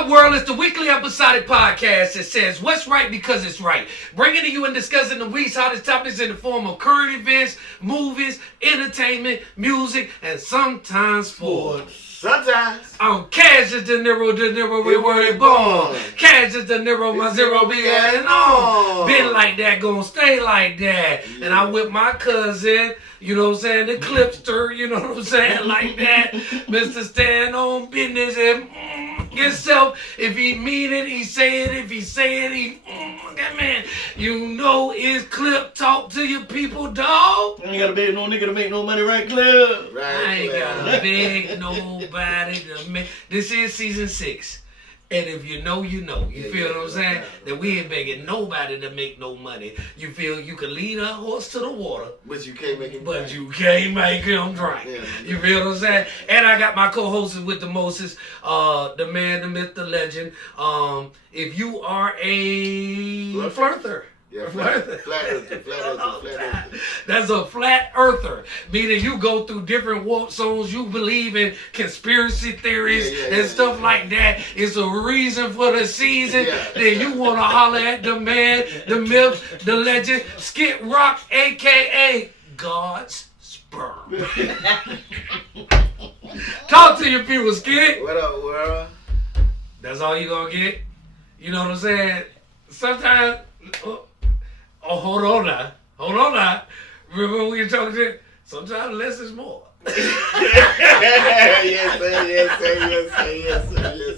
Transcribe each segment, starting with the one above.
up, world? It's the weekly episodic podcast that says what's right because it's right. Bringing to you and discussing the week's hottest topics in the form of current events, movies, entertainment, music, and sometimes sports. Sometimes. I'm Cash is De Niro, we were born. Cash is De Niro, my zero be adding on. Been like that, gonna stay like that. Yeah. And I'm with my cousin, you know what I'm saying, the Clipster, you know what I'm saying, like that. Mr. Stand on business and yourself. If he mean it, he say it. If he say it, he that man. You know it's Clip. Talk to your people, dog. I ain't gotta beg no nigga to make no money, right, Clip? Right, I ain't gotta beg nobody to make. This is season 6. And if you know, you know. You feel what I'm saying? That we ain't begging nobody to make no money. You feel you can lead a horse to the water. But you can't make him But drink. you can't make him drink. Yeah. You feel what I'm saying? And I got my co-hosts with the Moses, the man, the myth, the legend. If you are a flirter. Yeah, flat earther. That's a flat earther, meaning you go through different warp zones. You believe in conspiracy theories and stuff like that. It's a reason for the season. Then you want to holler at the man, the myth, the legend, Skid Rock, a.k.a. God's sperm. Talk to your people, Skid. What up, world? That's all you gonna get? You know what I'm saying? Sometimes... Oh, hold on now. Remember when we were talking to sometimes less is more. Yes, sir.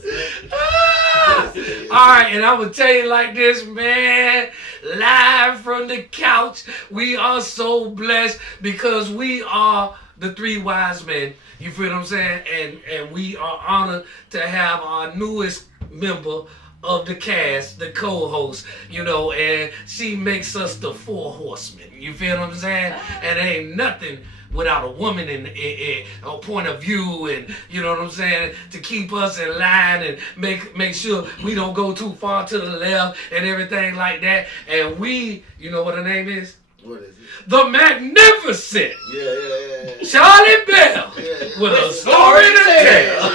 All right, and I'm going to tell you like this, man. Live from the couch, we are so blessed because we are the 3 wise men. You feel what I'm saying? And we are honored to have our newest member of the cast, the co-host, you know, and she makes us the 4 horsemen. You feel what I'm saying? And there ain't nothing without a woman in a point of view, and you know what I'm saying, to keep us in line and make sure we don't go too far to the left and everything like that. And we, you know what her name is? What is it? The Magnificent Yeah. Charlie Bell with a story to tell.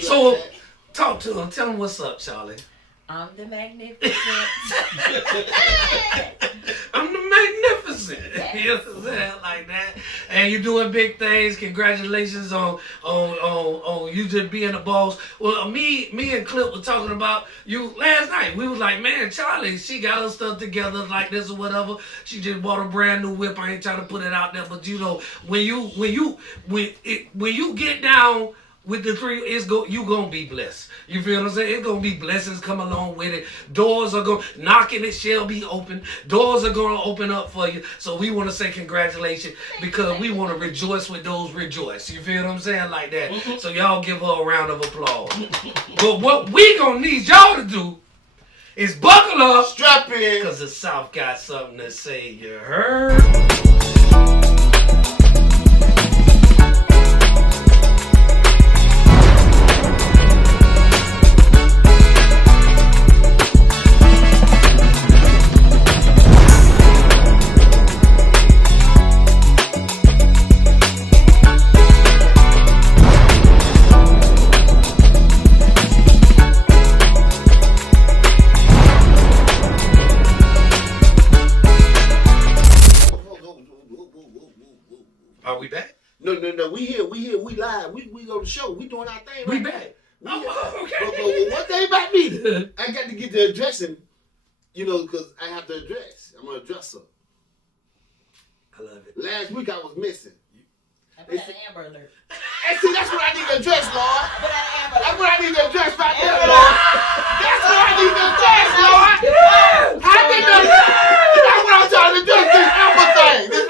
So, talk to him. Tell him what's up, Charlie. I'm the Magnificent. I'm the Magnificent. You know what I'm saying? Like that. And you're doing big things. Congratulations on you just being the boss. Well, me and Clip were talking about you last night. We was like, man, Charlie, she got her stuff together like this or whatever. She just bought a brand new whip. I ain't trying to put it out there, but you know, when you get down with the 3, you gonna be blessed. You feel what I'm saying? It's gonna be blessings come along with it. Doors are going knocking, it shall be open. Doors are gonna open up for you. So we want to say congratulations because we want to rejoice with those rejoice. You feel what I'm saying? Like that. Mm-hmm. So y'all give her a round of applause. But what we gonna need y'all to do is buckle up, strap in, because the South got something to say. You heard? Are we back? No. We here. We live. We on the show. We doing our thing. We right back. Now. Okay. But one thing about me, I got to get the addressing, you know, because I have to address. I'm an addresser. I love it. Last week I was missing. I put an Amber Alert. And see, that's what I need to address, Lord. Put an Amber That's Alert. what I need to address right there, Lord. That's what I need to address, Lord. I need to. That's what I'm trying to do. This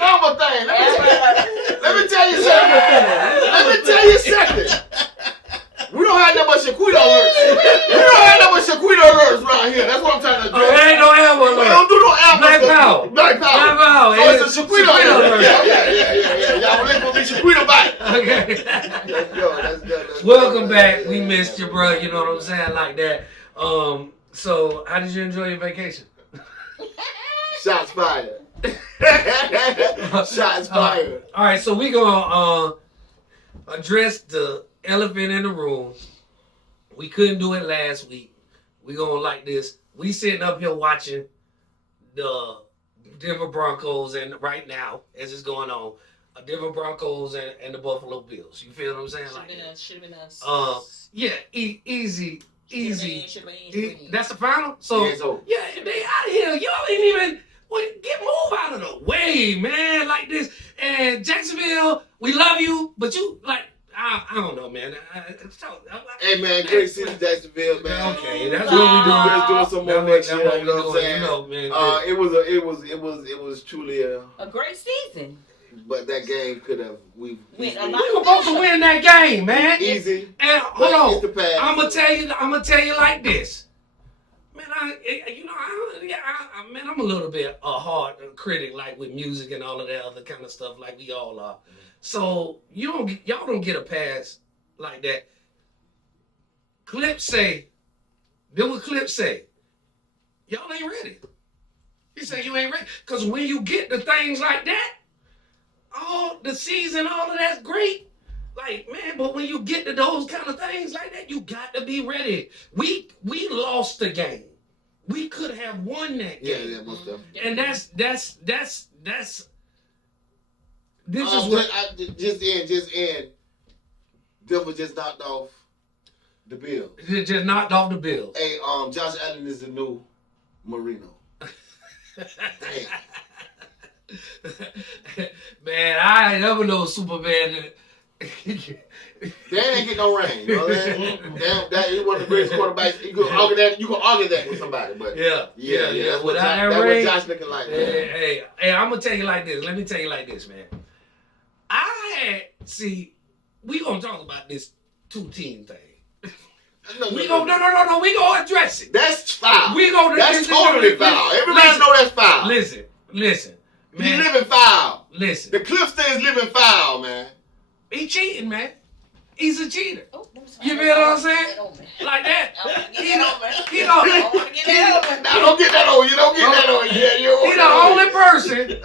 Amber thing. Let me tell you something. We don't have that much Shaquito alerts around here. That's what I'm trying to do. Oh, there ain't no Amber Alert. We don't do no Amber. Black Power. So it's a Shaquito alert. Yeah. Y'all looking for me Shaquito back. Okay. Let's go. Welcome back. We missed you, bro. You know what I'm saying? Like that. So how did you enjoy your vacation? Shots fired. Shots fired. All right, so we gonna address the elephant in the room. We couldn't do it last week. We gonna like this. We sitting up here watching the Denver Broncos, and right now, as it's going on, Denver Broncos and the Buffalo Bills. You feel what I'm saying? Should have been us. Yeah, easy. Should've been. That's the final. So yeah, they out here. Y'all ain't even move out of the way, man. Like this. And Jacksonville, we love you, but you like. I don't know, man. Hey, man, great season, Jacksonville, man. Okay, that's what we doing. Let's do some more next year. You know what I'm saying? You know, man. It was truly a great season. But that game could have we were supposed to win that game, man. Easy. And hold on, I'm gonna tell you like this, man. I'm a little bit a hard critic, like with music and all of that other kind of stuff, like we all are. So y'all don't get a pass like that. Clips say, then what Clips say? Y'all ain't ready. He said you ain't ready, cause when you get the things like that. All the season, all of that's great. Like, man, but when you get to those kind of things like that, you got to be ready. We lost the game. We could have won that game. Yeah, most definitely. And that's this is what just in. Denver just knocked off the Bills. Just knocked off the Bills. Hey, Josh Allen is the new Marino. Damn. Man, I ain't never know Superman. They ain't get no rain. You know what I'm saying? That is one of the greatest quarterbacks. You can argue that with somebody, but yeah. Without that That's rain, what Josh looking like. Hey, I'm gonna tell you like this. Let me tell you like this, man. We gonna talk about this 2-team thing. No, we gonna address it. That's foul. That's totally foul. Everybody know that's foul. Listen. Man, he living foul. Listen. The Clifton's living foul, man. He cheating, man. He's a cheater. Oh, you feel what I'm saying? Like that. Don't get that over. You don't get that over. Yeah, He's the only person.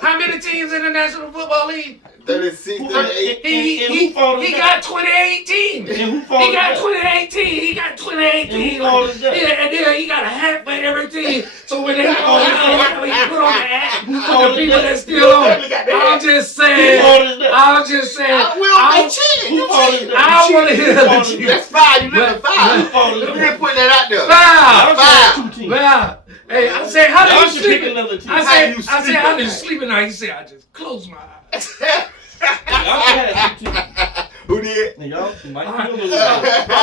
How many teams in the National Football League? 36, 38. He got 2018. He got 2018. He got 2018. Yeah, and then he got a hat for every team. So when they put on the hat for the people that still on, I'm just saying. I want to hear the cheat. That's foul. You live in foul. You didn't put that out there. Foul. Hey, I said, how did you sleep? I said, how did you sleep at night? He said, I just closed my eyes. Who did? I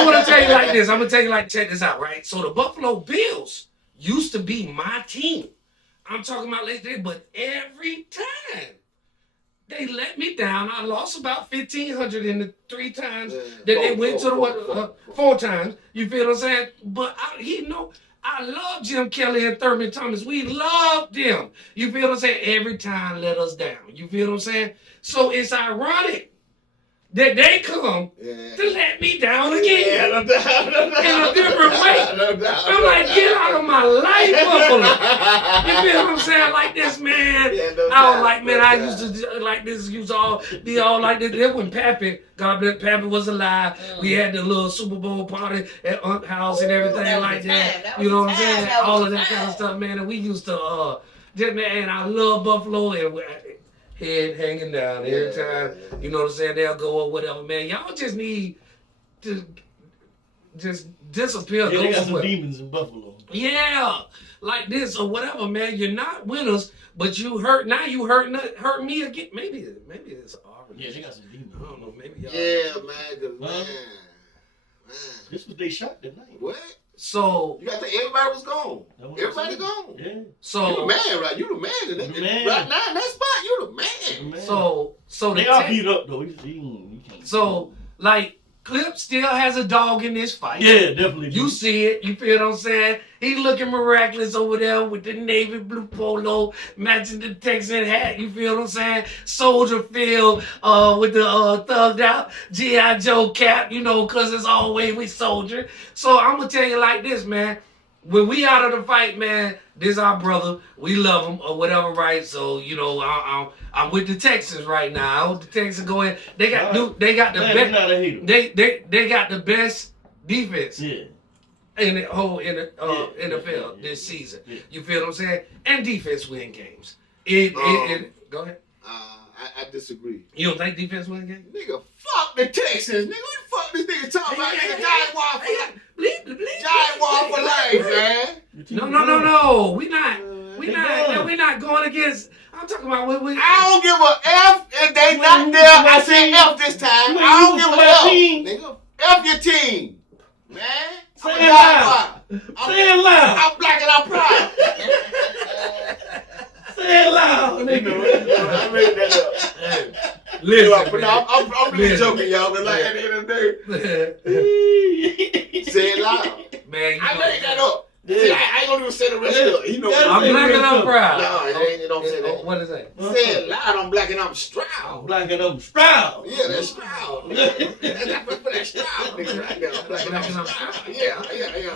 want to tell you like this. I'm going to tell you like, check this out, right? So the Buffalo Bills used to be my team. I'm talking about lately, but every time they let me down. I lost about 1,500 in the 3 times that they went to the 4 times. You feel what I'm saying? But I love Jim Kelly and Thurman Thomas. We love them. You feel what I'm saying? Every time let us down. You feel what I'm saying? So it's ironic that they come to let me down again in a different way. I'm like, get out of my life, Buffalo. You feel what I'm saying? Like this, man. I was like, man, I used to like this. Used to all be all like this. Then when Pappy, God bless Pappy, was alive, we had the little Super Bowl party at Aunt House and everything like that. You know what I'm saying? All of that kind of stuff, man. And we used to, and I love Buffalo and. Head hanging down every time, you know what I'm saying, they'll go or whatever, man. Y'all just need to just disappear. Yeah, they got some demons in Buffalo. Yeah, like this or whatever, man. You're not winners, but you hurt. Now you hurt me again. Maybe it's already. Yeah, they got some demons. I don't know, maybe y'all. Yeah, man. This was they shot tonight. What? So you got to think everybody was gone. Everybody gone. Yeah. So you the man, right? You the man. Right now in that spot, you the man. So they all beat up though. So like Clip still has a dog in this fight. Yeah, definitely. You see it. You feel what I'm saying? He looking miraculous over there with the navy blue polo matching the Texan hat. You feel what I'm saying? Soldier feel with the thugged out G.I. Joe cap, you know, because it's always we soldier. So I'm going to tell you like this, man. when we out of the fight, man, this our brother. We love him or whatever, right? So you know, I'm with the Texans right now. I hope the Texans go in. They got they got the best. They got the best defense. Yeah. In the whole NFL this season. Yeah. You feel what I'm saying? And defense win games. Go ahead. I disagree. You don't think defense win games? Nigga, fuck the Texans. Nigga, what the fuck this nigga talking about? Nigga, Jaguar for life. Jaguar for life, man. No. We not going against. I'm talking about when we. I don't give a F if they not there. I say F this time. I don't give a F. Nigga, F your team. Man. Say it loud. Say it loud. I'm black and I'm proud. Say it loud, nigga. I made that up. Hey, listen, But no, I'm really joking, y'all. But like at the end of the day, say it loud. Man, I made that up. See, I ain't gonna even say the rest of it. You know what I'm black and I'm proud. No, it don't say that. What is that? Say it loud. I'm black and I'm Stroud. Black and I'm Stroud. Yeah, that's Stroud. That's for that Stroud nigga right there. I'm black and I'm Stroud. Yeah.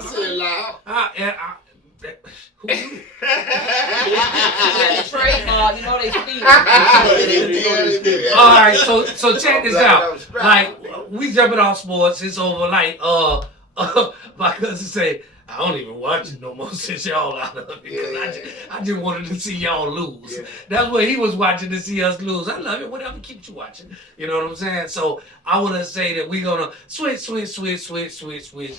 Say it loud. Who you? Yeah, the trademark, you know they steal. All right, so check this out. Like we jumping off sports, it's over. Like my cousin say, I don't even watch it no more since y'all out of it because I just wanted to see y'all lose. Yeah. That's what he was watching to see us lose. I love it. Whatever keeps you watching. You know what I'm saying? So I want to say that we're gonna switch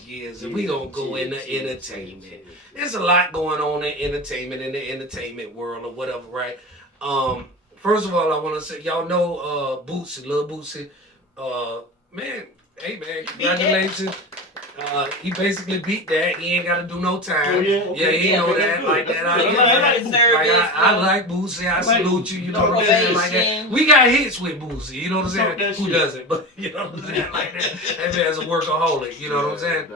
gears and we're gonna go into entertainment. There's a lot going on in the entertainment world or whatever, right? First of all, I want to say y'all know Bootsy, Lil Bootsy. Man, hey man, congratulations. He basically beat that. He ain't got to do no time. Oh, yeah? Okay. He know that like that. I like Bootsy. I salute you. You know what I'm saying? Like that. We got hits with Bootsy. You know what I'm saying? Who doesn't? But you know what I'm saying? Like that. That man's a workaholic. You know what I'm saying?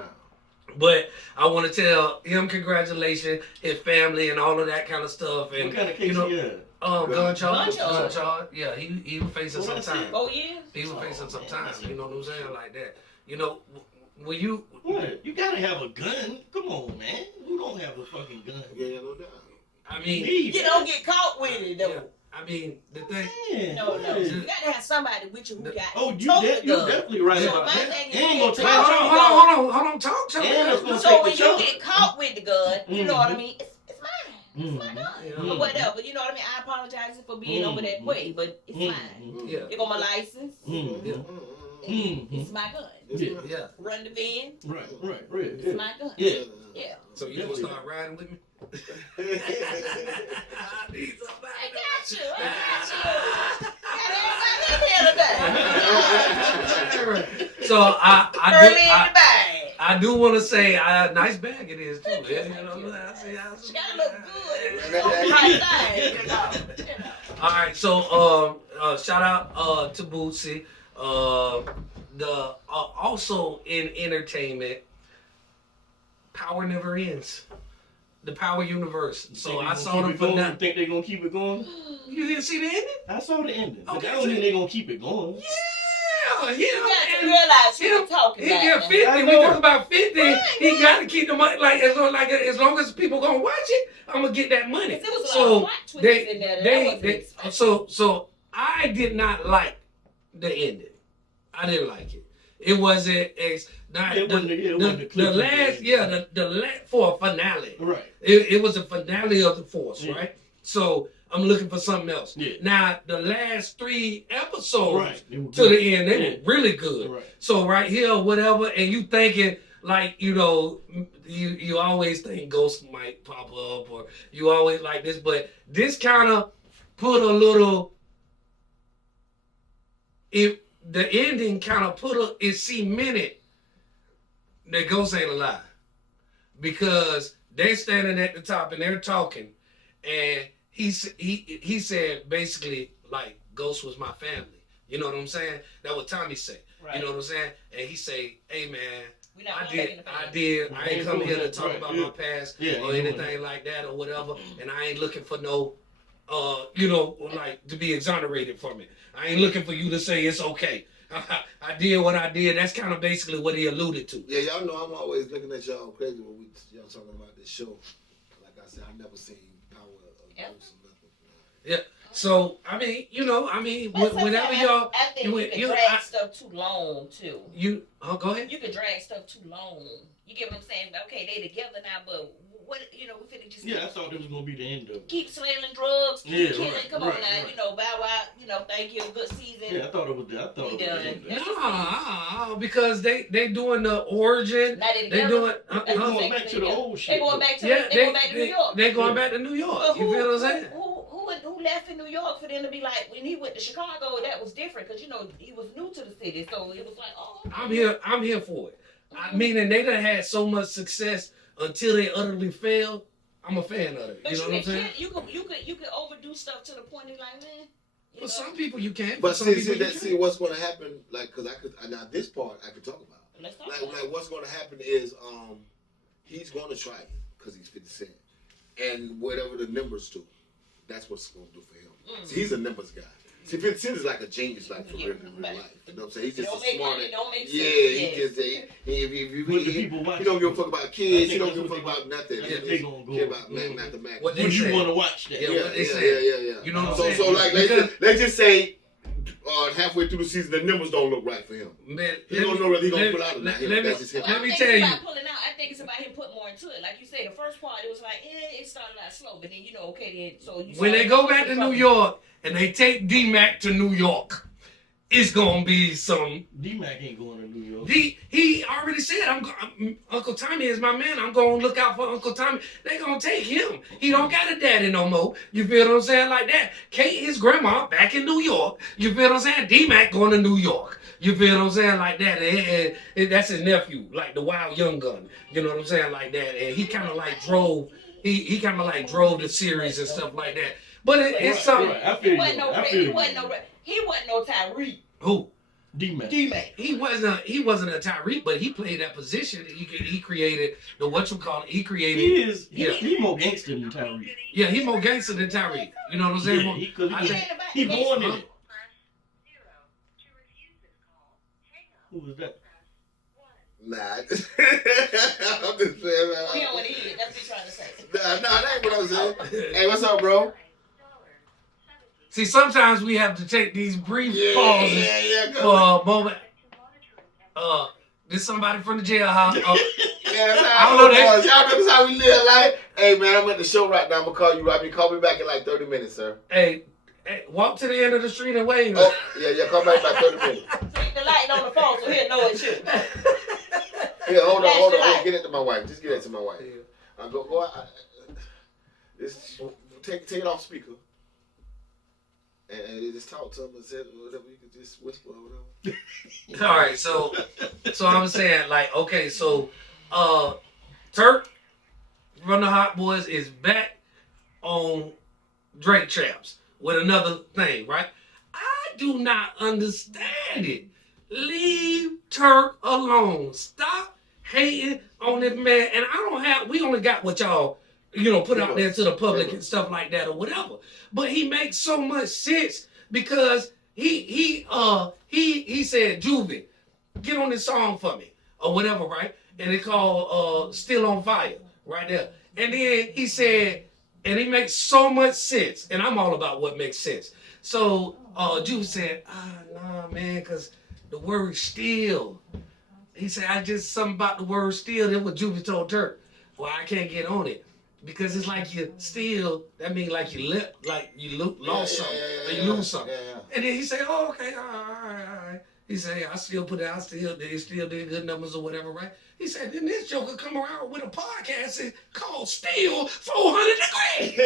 But I want to tell him congratulations, his family, and all of that kind of stuff. And what kind of case gun charge. Yeah, he was facing some time. Oh yeah. He was facing some time. You know what I'm saying? Like that. You know. When you what? You gotta have a gun. Come on, man. Who don't have a fucking gun? Yeah, no doubt. I mean, you don't get caught with it though. Yeah. I mean, the thing. No. You gotta have somebody with you who got. Oh, you're definitely right about that. Hold on. Talk. So when you get caught with the gun, you know what I mean. It's mine. It's my gun. Or whatever. You know what I mean. I apologize for being over that way, but it's mine. Yeah. You got my license. It's my gun. Yeah. Run the van. Right. It's my gun. Yeah. So you gonna start riding with me? I need somebody. I got you. Got everybody in here today. So I do want to say, nice bag it is too. Man. You know what I'm saying? She gotta look good. All right. So shout out to Bootsy. Also in entertainment, power never ends. The power universe. So I saw them for nothing. Think they're gonna keep it going? You didn't see the ending? I saw the ending. But Okay, that don't mean they're gonna keep it going. Yeah, you got to realize who we're talking about. Yeah, 50. We talk about 50. He got to keep the money. Like as long as people gonna watch it, I'm gonna get that money. There was a lot of plot twists in there. So I did not like the ending. I didn't like it. It wasn't the last for a finale. Right. It was a finale of the Force, right? So I'm looking for something else. Yeah. Now the last 3 episodes to the end, they were really good. Right. So right here, whatever, and you thinking like, you know, you always think Ghost might pop up or you always like this, but this kind of put a little. The ending kind of it cemented that Ghost ain't alive because they're standing at the top and they're talking, and he said basically like Ghost was my family. You know what I'm saying? That what Tommy said. Right. You know what I'm saying? And he say, hey man, I ain't come here to talk about my past or anything like that or whatever, and I ain't looking for no like to be exonerated from it. I ain't looking for you to say it's okay. I did what I did. That's kind of basically what he alluded to. Yeah, y'all know I'm always looking at y'all crazy when y'all talking about this show. Like I said, I never seen power of ghosts or nothing. Yeah. So I mean, whenever y'all, I think you can drag stuff too long too. Go ahead. You can drag stuff too long. You get what I'm saying? Okay, they together now, but what we finna just I thought it was gonna be the end of it. keep selling drugs, keep killing. Right, Come on now, Bow Wow, thank you, good season. Yeah, I thought it was the end of it. No, because they doing the origin. They doing. They going back to the old shit. They going back to New York. They going back to New York. You feel what I'm saying? Who left in New York for them to be like, when he went to Chicago, that was different because he was new to the city, so it was like, oh. Okay. I'm here for it. Meaning they done had so much success until they utterly failed. I'm a fan of it. But you know what I'm saying? You could overdo stuff to the point of like, man. For some people you can. But see what's going to happen? Like, cause now this part I could talk about. Let's talk about like what's going to happen is he's going to try it because he's 50 Cent, and whatever the numbers do, that's what's going to do for him. See, he's a numbers guy. See, 50 Cent is like a genius, like for real life. You know what I'm saying? He's just a smart. He don't give a fuck about kids. He don't give a fuck about nothing. He don't care about not the Mac. Would you want to watch that? Yeah. You know what I'm saying? So like, let's just say halfway through the season, the numbers don't look right for him. Man, he don't know whether he's gonna pull out or not. That's just him. Let me tell you. I think it's about him putting more into it. Like you say, the first part it was like, it started out slow, but then when they go back to New York and they take D-Mac to New York, it's gonna be some. D-Mac ain't going to New York. He already said, Uncle Tommy is my man. I'm gonna look out for Uncle Tommy. They gonna take him. He don't got a daddy no more. You feel what I'm saying? Like that. Kate, his grandma, back in New York. You feel what I'm saying? D-Mac going to New York. You feel what I'm saying? Like that. And that's his nephew, like the wild young gun. You know what I'm saying? Like that. And he kind of like drove. He kind of like drove the series and stuff like that. But it's something. I feel he wasn't no Tyreek. Who? D-Mac. He wasn't a Tyreek, but he played that position. He created the He created. He more gangster than Tyreek. Yeah, he more gangster than Tyreek. You know what I'm saying? He born in it. Who was that? Nah. I'm just saying, man. We don't want to hear it. That's what he's trying to say. Nah, that ain't what I'm saying. Hey, what's up, bro? See, sometimes we have to take these brief pauses for a moment. This somebody from the jailhouse. I don't know that. Y'all know this how we live life. Hey, man, I'm at the show right now. I'm gonna call you, Robbie. Call me back in like 30 minutes, sir. Hey, walk to the end of the street and wave. Oh, yeah, call back in like 30 minutes. Click the light on the phone so he'll know it's you. Yeah, hold on. Get it to my wife. Just get it to my wife. Go out. Take it off speaker. And just talk to him and say whatever, you can just whisper or whatever. All right, so I'm saying, like, okay, so Turk from the Hot Boys is back on Drake Traps with another thing, right? I do not understand it. Leave Turk alone. Stop hating on this man. And we only got what y'all, put out there to the public and stuff like that or whatever. But he makes so much sense because he said, Juvie, get on this song for me or whatever, right? And it called Still on Fire right there. And then he said, and he makes so much sense. And I'm all about what makes sense. So Juvie said, nah, man, because the word still. He said, something about the word still. That's what Juvie told Turk. Well, I can't get on it. Because it's like you still, that means like you lost something, or you lose something. Yeah. And then he said, oh, okay, all right. He said, I still put it out, they still did good numbers or whatever, right? He said, then this joker come around with a podcast called Still 400 Degrees.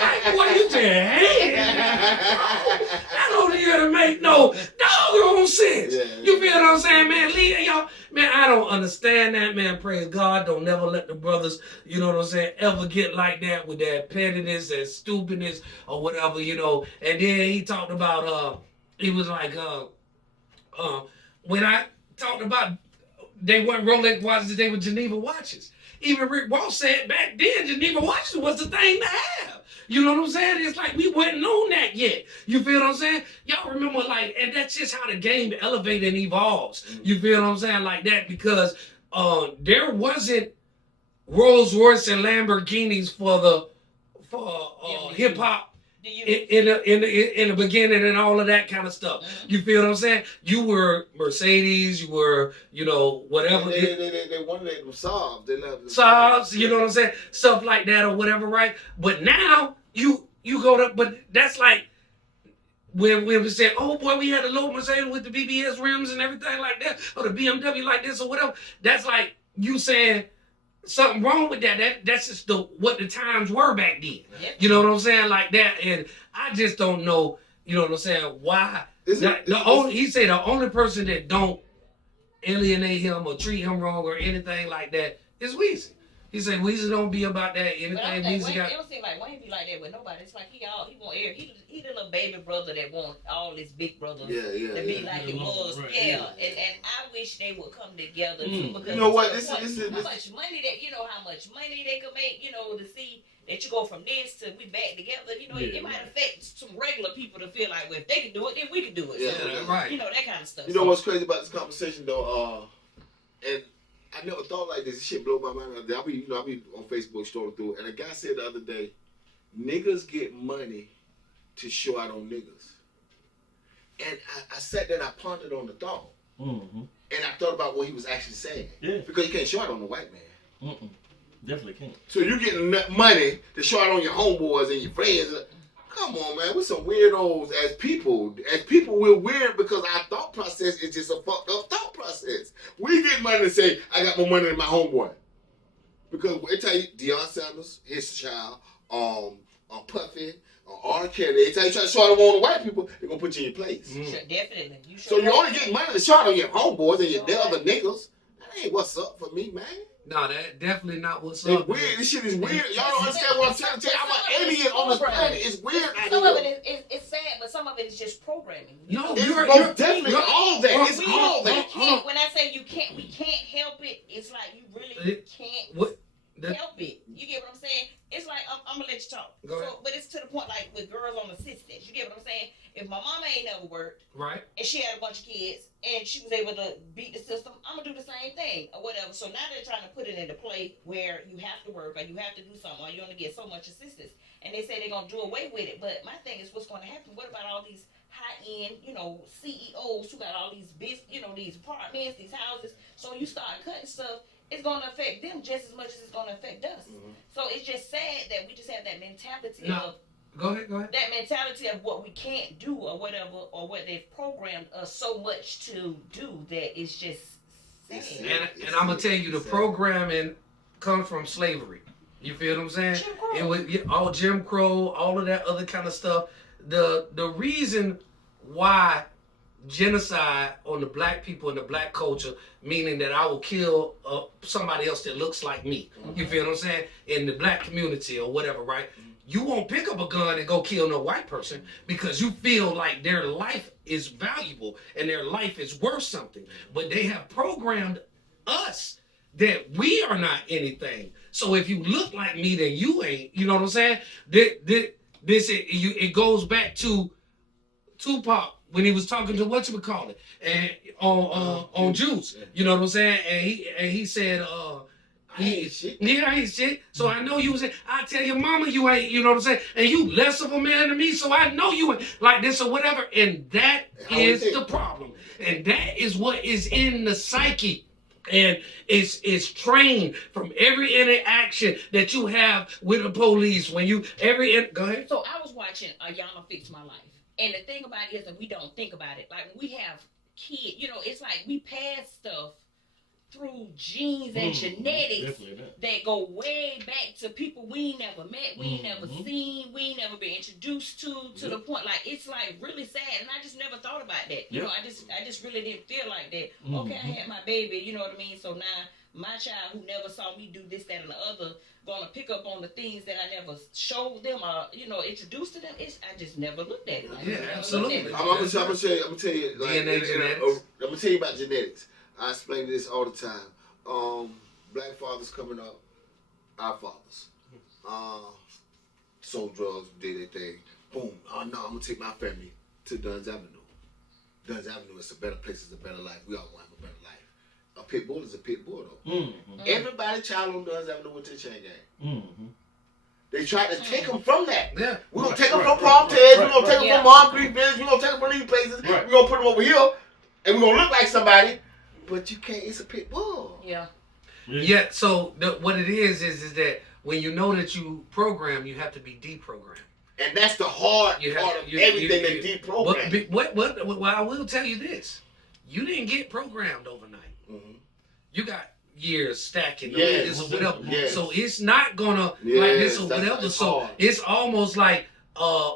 Like, what you saying? Hey, that don't even make no doggone sense. You feel what I'm saying, man? Y'all, man, I don't understand that, man. Praise God. Don't never let the brothers, you know what I'm saying, ever get like that with that pettiness and stupidness or whatever, And then he talked about, he was like, when I talked about they weren't Rolex watches, they were Geneva watches. Even Rick Ross said back then Geneva watches was the thing to have. You know what I'm saying? It's like we wasn't on that yet. You feel what I'm saying? Y'all remember, like, and that's just how the game elevates and evolves. You feel what I'm saying? Like that, because there wasn't Rolls Royce and Lamborghinis for hip hop in the beginning and all of that kind of stuff. You feel what I'm saying? You were Mercedes, you were, whatever. They wanted them Saabs. They loved them Saabs, you know what I'm saying? Stuff like that or whatever, right? But now you go to, but that's like when we said, oh boy, we had a low Mercedes with the BBS rims and everything like that, or the BMW like this or whatever. That's like you saying something wrong with that. That's just what the times were back then. Yep. You know what I'm saying? Like that. And I just don't know, you know what I'm saying, why. He said the only person that don't alienate him or treat him wrong or anything like that is Weezy. He said Weezy don't be about that. Anything Weezy got. It don't seem like Wayne be like that with nobody. It's like he want air. He the little baby brother that want all his big brothers to be like it was. Right. Yeah. And I wish they would come together too, because you know what? How much money they could make, to see that you go from this to we back together, it might affect some regular people to feel like, well, if they can do it, then we can do it. Yeah, so, right. That kind of stuff. You know what's crazy about this conversation though? And I never thought like this. This shit blow my mind. I be on Facebook strolling through, and a guy said the other day, niggas get money to show out on niggas. And I sat there and I pondered on the thought. Mm-hmm. And I thought about what he was actually saying. Yeah. Because you can't show out on a white man. Mm-mm. Definitely can't. So you getting money to show out on your homeboys and your friends. Come on, man. We're some weirdos as people. As people, we're weird because our thought process is just a fucked up thought process. We get money to say, I got more money than my homeboy. Because they tell you, Deion Sanders, his child, Puffy, R. Kelly, they tell you try to show out on the white people, they're going to put you in your place. Sure, definitely. So you only get money to show out on your homeboys and your other niggas. That ain't what's up for me, man. No, that definitely not what's it's up. Weird. This shit is weird. Y'all don't understand what I'm trying to tell you. I'm an alien on this planet. It's weird out Some here. of it is sad, but some of it is just programming. No, you're definitely all that. It's all that. When I say we can't help it, it's like you really can't help it. You get what I'm saying? It's like I'm gonna let you talk. But it's to the point like with girls on assistance. You get what I'm saying? If my mama ain't never worked, right, and she had a bunch of kids and she was able to beat the system, I'm gonna do the same thing or whatever. So now they're trying to put it into play where you have to work or you have to do something or you only get so much assistance. And they say they're gonna do away with it. But my thing is, what's gonna happen? What about all these high-end, CEOs who got all these these apartments, these houses? So when you start cutting stuff, it's going to affect them just as much as it's going to affect us. Mm-hmm. So it's just sad that we just have that mentality of... Go ahead. That mentality of what we can't do or whatever, or what they've programmed us so much to do that it's just sad. And I'm going to tell you, the programming comes from slavery. You feel what I'm saying? Jim Crow. It was all Jim Crow, all of that other kind of stuff. The reason why genocide on the black people and the black culture, meaning that I will kill somebody else that looks like me. Mm-hmm. You feel what I'm saying? In the black community or whatever, right? Mm-hmm. You won't pick up a gun and go kill no white person because you feel like their life is valuable and their life is worth something. But they have programmed us that we are not anything. So if you look like me, then you ain't. You know what I'm saying? It goes back to Tupac when he was talking to whatchamacallit and on Juice. You know what I'm saying? And he said, I ain't shit. Yeah, I ain't shit. So I know you was. I tell your mama you ain't. You know what I'm saying? And you less of a man than me, so I know you ain't like this or whatever. And that is the problem. And that is what is in the psyche. And it's trained from every interaction that you have with the police. When you go ahead. So I was watching Y'all Fix My Life. And the thing about it is that we don't think about it. Like when we have kids, it's like we pass stuff through genes and genetics that go way back to people we ain't never met, we ain't never seen, we ain't never been introduced to the point. Like it's like really sad, and I just never thought about that. I just really didn't feel like that. Okay, I had my baby, you know what I mean? So now my child who never saw me do this, that, and the other, gonna pick up on the things that I never showed them or introduced to them. I just never looked at it. Absolutely. I'm gonna tell you. Like, I'm gonna tell you about genetics. I explain this all the time. Black fathers coming up, our fathers. sold drugs, did their thing. Boom. Oh no, I'm gonna take my family to Dunn's Avenue. Dunn's Avenue is a better place, it's a better life. We all want to have a better life. A pit bull is a pit bull though. Mm-hmm. Everybody child on Dunn's Avenue went to the chain gang. Mm-hmm. They tried to take them from that. Yeah. We're going to take them from Palm Ted's. We're going to take them from Mom Creek Village. We're going to take them from these places. Right. We're going to put them over here. And we're going to look like somebody. But you can't. It's a pit bull. Yeah. Yeah. So what it is that when you know that you program, you have to be deprogrammed. And that's the hard part of everything that deprogram. Well, I will tell you this. You didn't get programmed overnight. Mm-hmm. You got years stacking this or whatever. Yes. So it's not gonna like this or whatever. So hard. It's almost like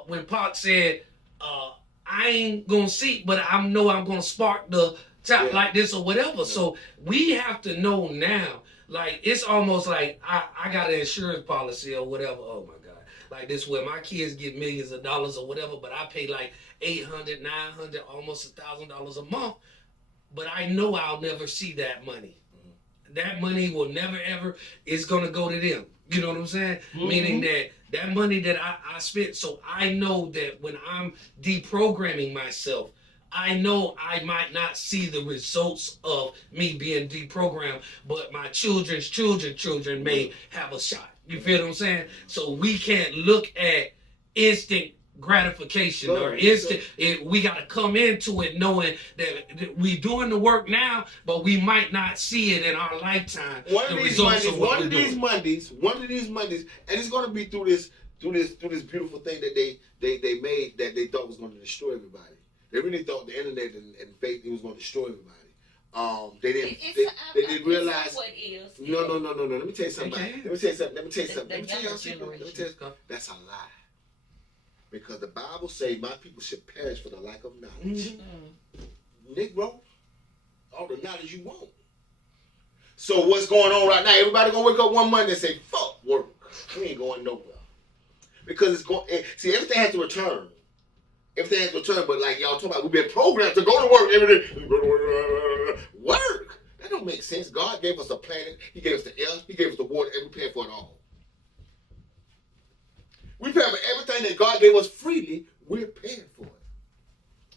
when Pac said, I ain't gonna see, but I know I'm gonna spark the top like this or whatever. Yeah. So we have to know now, like it's almost like I got an insurance policy or whatever. Oh my God. Like this where my kids get millions of dollars or whatever, but I pay like $800, $900, almost $1,000 a month. But I know I'll never see that money. That money will never ever is gonna go to them. You know what I'm saying? Mm-hmm. Meaning that money that I spent, so I know that when I'm deprogramming myself, I know I might not see the results of me being deprogrammed, but my children's children may have a shot. You feel what I'm saying? So we can't look at instant gratification or instant. We got to come into it knowing that we doing the work now, but we might not see it in our lifetime. One of these Mondays, and it's going to be through this beautiful thing that they made that they thought was going to destroy everybody. They really thought the internet and faith was going to destroy everybody. They didn't realize. No. Let me tell you something. That's a lie. Because the Bible says my people should perish for the lack of knowledge. Mm-hmm. Negro, all the knowledge you want. So what's going on right now? Everybody gonna wake up one Monday and say, fuck work. We ain't going nowhere. Because it's going, see, everything has to return. Everything has to return, but like y'all talking about, we've been programmed to go to work every day. Work? That don't make sense. God gave us a planet. He gave us the air. He gave us the water, and we pay for it all. We pay for everything that God gave us freely. We're paying for it.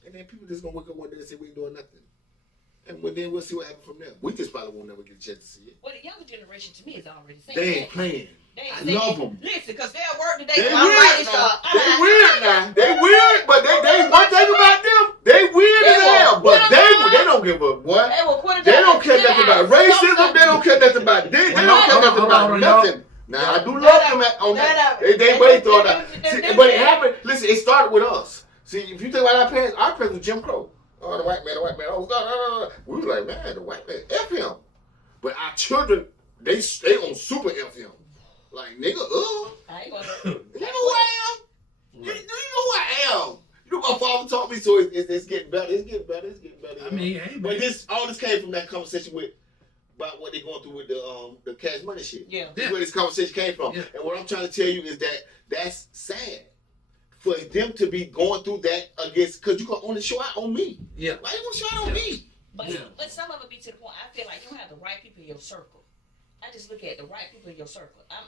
And then people just going to wake up one day and say we ain't doing nothing. And then we'll see what happens from there. We just probably won't never get a chance to see it. Well, the younger generation to me is already saying they ain't playing. I love them. Listen, because they'll work today. They weird now. They weird now. They weird, but they one thing about them, they weird as hell. But they don't give a what. They don't care nothing about racism. They don't care nothing about this. They don't care nothing about nothing. Now, I do love them on that. They way throw it out. But it happened. Listen, it started with us. See, if you think about our parents was Jim Crow. Oh, the white man. Oh, no. We were like, man, the white man, F him. But our children, they on super F him. Like, nigga, I ain't gonna. You know who I am? You know who I am. You know my father taught me, so it's getting better. It's getting better. I mean, hey, but all this came from that conversation about what they're going through with the cash money shit. Yeah. This is where this conversation came from. Yeah. And what I'm trying to tell you is that's sad for them to be going through that against, because you can only show out on me. Yeah. Why you going to show out on me? But some of it be to the point, I feel like you don't have the right people in your circle. I just look at the right people in your circle. I'm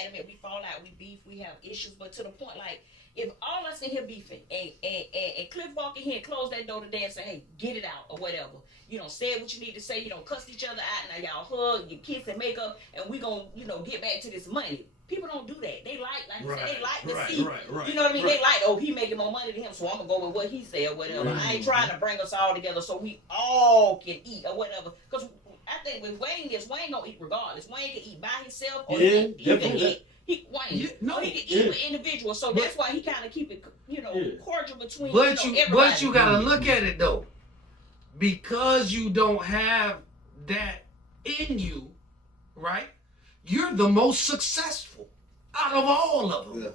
adamant we fall out, we beef, we have issues, but to the point, like, if all us in here beefing and Cliff walk in here and close that door today and say, hey, get it out or whatever. You don't say what you need to say. You don't cuss each other out. Now y'all hug, you kiss and make up, and we gonna, get back to this money. People don't do that. They like you said, they like to see. Right, you know what I mean? They like, oh, he making more money than him, so I'm gonna go with what he said or whatever. I ain't trying to bring us all together so we all can eat or whatever. Because I think with Wayne gonna eat regardless. Wayne can eat by himself or he can eat. He can eat with individuals, so that's why he kind of keep it, cordial between everybody. But you gotta look at it though, because you don't have that in you, right? You're the most successful out of all of them. Yeah.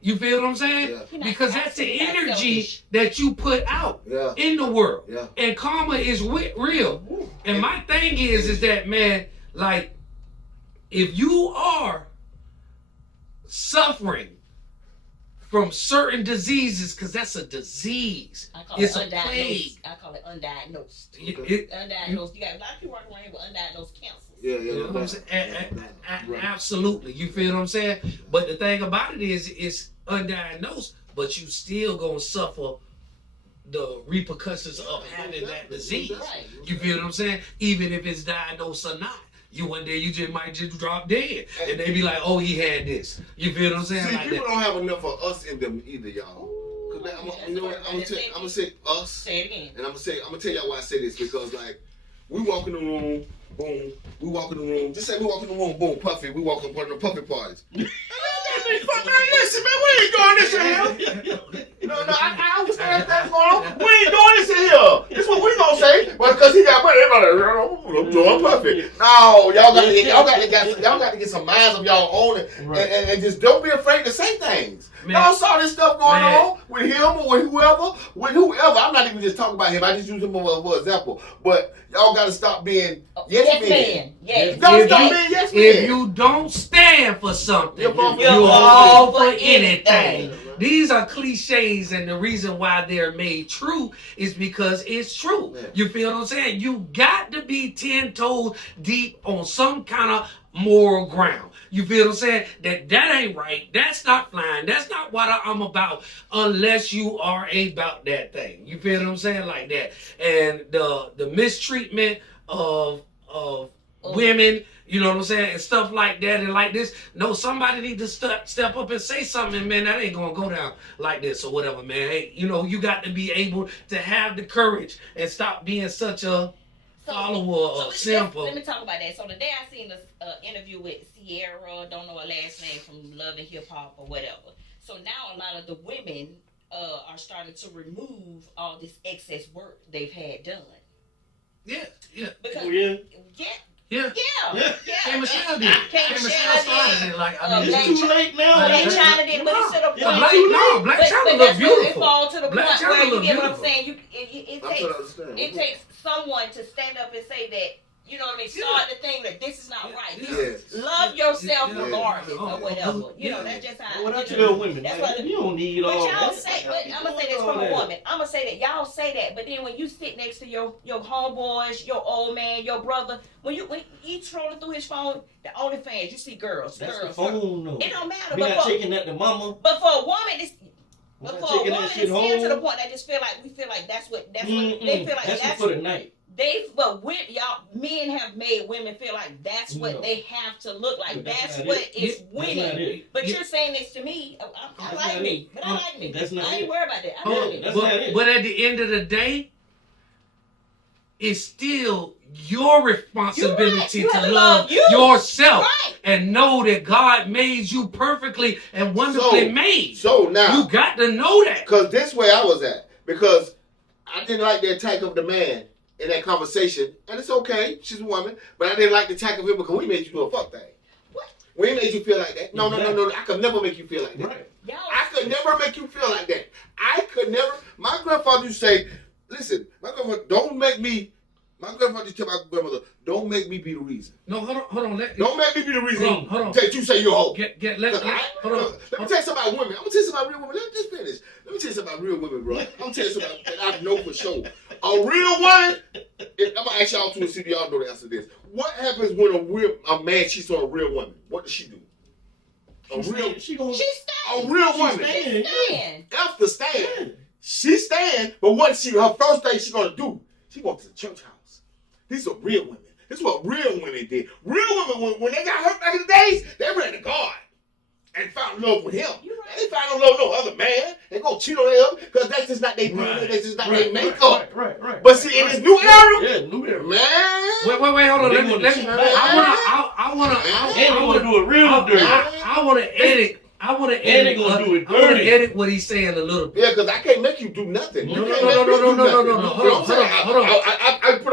You feel what I'm saying? Yeah. Because that's the energy that you put out in the world. Yeah. And karma is real. Ooh. And my thing is that, man, like, if you are suffering from certain diseases, because that's a disease. It's a plague. I call it undiagnosed. Okay. Undiagnosed. You got a lot of people walking around here with undiagnosed cancers. Yeah. You know what I'm saying? Absolutely. You feel what I'm saying? But the thing about it is, it's undiagnosed, but you still gonna suffer the repercussions of having that disease. Right. You feel what I'm saying? Even if it's diagnosed or not. You one day you might drop dead, and they be like, "Oh, he had this." You feel what I'm saying? See, like people that. don't have enough of us in them either, y'all. You know what? I'm gonna say us. Say it again. And I'm gonna tell y'all why I say this, because like we walk in the room, boom. We walk in the room. Just say we walk in the room, boom, puffy. We walk in one of the puffy parties. Listen, man, we ain't doing this in here. No, I understand that's going on. We ain't doing this in here. This is what we gonna say. But because he got money, I'm doing puffy. No, y'all got to get some minds of y'all own it, and just don't be afraid to say things. Man. Y'all saw this stuff going on with him or with whoever. I'm not even just talking about him. I just use him for example. But y'all got to stop being yes men. Yes. Don't stop being yes men. If you don't stand for something, you're all for anything. These are cliches, and the reason why they're made true is because it's true. Yeah. You feel what I'm saying? You got to be 10 toes deep on some kind of moral ground. You feel what I'm saying? That ain't right. That's not flying. That's not what I'm about unless you are about that thing. You feel what I'm saying? Like that. And the mistreatment of women, you know what I'm saying, and stuff like that and like this. No, somebody need to step up and say something, man. That ain't gonna go down like this or whatever, man. Hey, you know, you got to be able to have the courage and stop being such a follower of simple. Let me talk about that. So the day I seen this interview with Sierra, don't know her last name, from Love and Hip Hop or whatever. So now a lot of the women are starting to remove all this excess work they've had done. Yeah. Because, Yeah. K. Michelle did. K. Michelle started it. Like, I mean, it's too late now. Black China did, but it's to the point. Black China look beautiful. It falls to the point where you get what I'm saying. It takes someone to stand up and say that. You know what I mean? Start the thing that this is not right. Love yourself regardless or whatever. You know, that's just how. What I tell women, that's what you don't need all that. But y'all say, I'm gonna say this from a woman. I'm gonna say that y'all say that, but then when you sit next to your homeboys, your old man, your brother, when you trolling through his phone, the OnlyFans, you see girls. That's the phone, no. It don't matter. We not taking that to mama. But for a women, it's. But for a woman, it's still to the point that just feel like we feel like that's what they feel like that's for the night. Y'all men have made women feel like that's what they have to look like. That's what is winning. But you're saying this to me. I like me. But I like me. I ain't worried about that. I like me. But at the end of the day, it's still your responsibility to love yourself and know that God made you perfectly and wonderfully made. So now you got to know that. Because this way I was at. Because I didn't like the attack of the man in that conversation, and it's okay, she's a woman, but I didn't like the attack of him because we made you do a fuck thing. What? We made you feel like that. No, I could never make you feel like that. Right. I could never make you feel like that. I could never. My grandfather used to say, listen, my grandfather used to tell my grandmother, don't make me be the reason. No, hold on. Don't make me be the reason hold on. that you say you're a hoe. Let me tell you something about women. I'm going to tell you something about real women. Let me just finish. Let me tell you something about real women, bro. I'm going to tell you something that I know for sure. A real woman, I'm going to ask y'all to see if y'all know the answer to this. What happens when a man cheats on a real woman? What does she do? A real woman. F the stand. She stand, but her first thing she going to do, she goes to the church house. These are real women. This is what real women did. Real women, when they got hurt back in the days, they ran to God and found love with him. They didn't find no love with no other man. They go cheat on them because that's just not their that's just not their makeup. Right. But see, in this new era, man. Wait, hold on. I want to do it real dirty. I want to edit. I want to edit what he's saying a little bit. Yeah, because I can't make you do nothing. No. Hold on. I put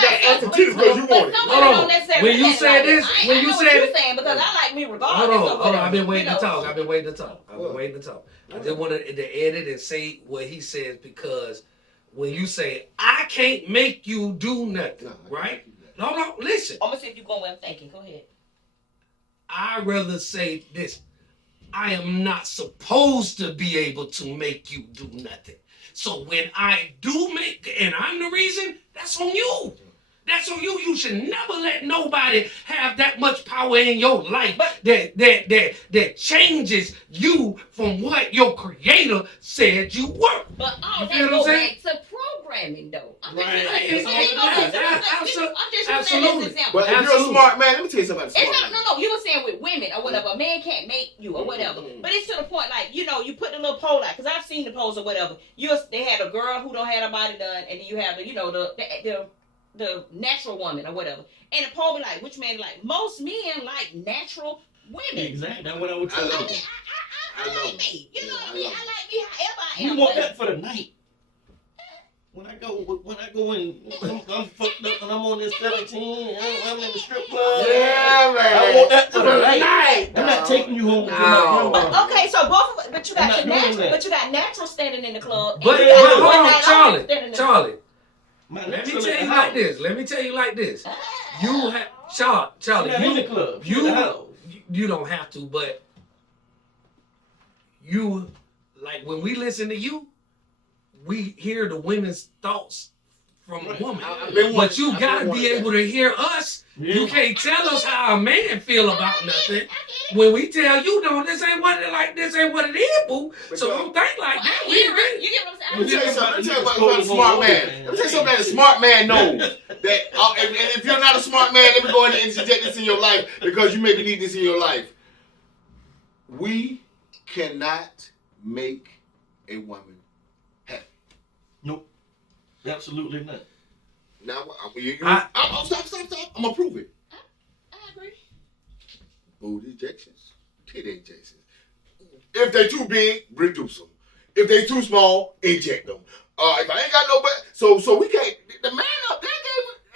that answer to this because you want it. Hold on. When you said this, because I like me regardless. Hold on. I've been waiting to talk. I just wanted to edit and say what he says because when you say I can't make you do nothing, right? No, listen. I'm gonna see if you're going where I'm thinking. Go ahead. I'd rather say this. I am not supposed to be able to make you do nothing. So when I do make, and I'm the reason, that's on you. That's on you. You should never let nobody have that much power in your life that changes you from what your creator said you were. But all you that goes back to programming, though. I'm just using an example. But if you're a smart man, let me tell you something about smart man. No, you were saying with women or whatever, a man can't make you or whatever. But it's to the point, like, you know, you put the little poll out, because I've seen the polls or whatever. They had a girl who don't have her body done, and then you have the, you know, the natural woman or whatever. And the poll be like, which man like? Most men like natural women. Exactly. That's what I would tell you. I like me. You know what I mean? I like me however I am. You want that for the night. When I go in, I'm fucked up and I'm on this 17, I'm in the strip club. Yeah, man. I want that for the night. I'm not taking you home. Okay, so both of us, but you got natural standing in the club. But hold on, Charlie. Let me tell you like this. You have Charlie. You in the club. You don't have to, but you like when we listen to you, we hear the women's thoughts from a woman. But you gotta be able to hear us. Yeah. You can't tell us how a man feel about nothing. When we tell you, no, this ain't what it is, boo. So don't think like that. You get what I'm saying? Let me tell you about a smart man. Let me tell you something that a smart man knows. That and if you're not a smart man, let me go in and interject this in your life because you maybe need this in your life. We cannot make a woman happy. Nope. Absolutely not. Now, stop. I'm gonna prove it. I agree. Booty injections, titty injections. If they too big, reduce them. If they too small, inject them. If I ain't got no butt, so we can't. The man up there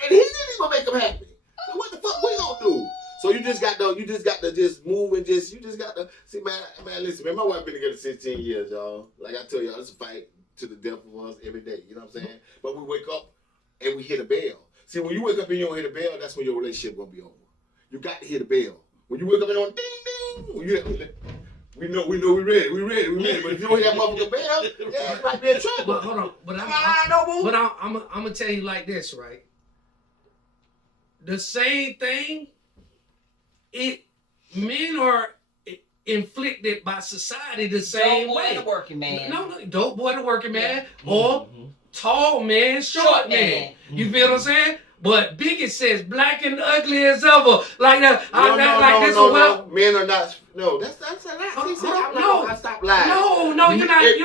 and he didn't even make them happy. So what the fuck we gonna do? So you just got to just move and you just got to see, man. Listen, man, my wife been together 16 years, y'all. Like I tell y'all, it's a fight to the death of us every day. You know what I'm saying? But we wake up and we hit a bell. See, when you wake up and you don't hit a bell, that's when your relationship gonna be over. You got to hit a bell. When you wake up and on ding ding, we know we ready. But if you don't hit that motherfucking bell, yeah, it might be in trouble. But hold on, I'm gonna tell you like this, right? The same thing. Men are inflicted by society the same way. Dope boy, the working man. No, dope boy, the working man, or tall man, short man. You feel what I'm saying? But Biggie says black and ugly as ever. Like that. No. Men are not. No, that's a lie. No, I stop lying. No, you're not listening.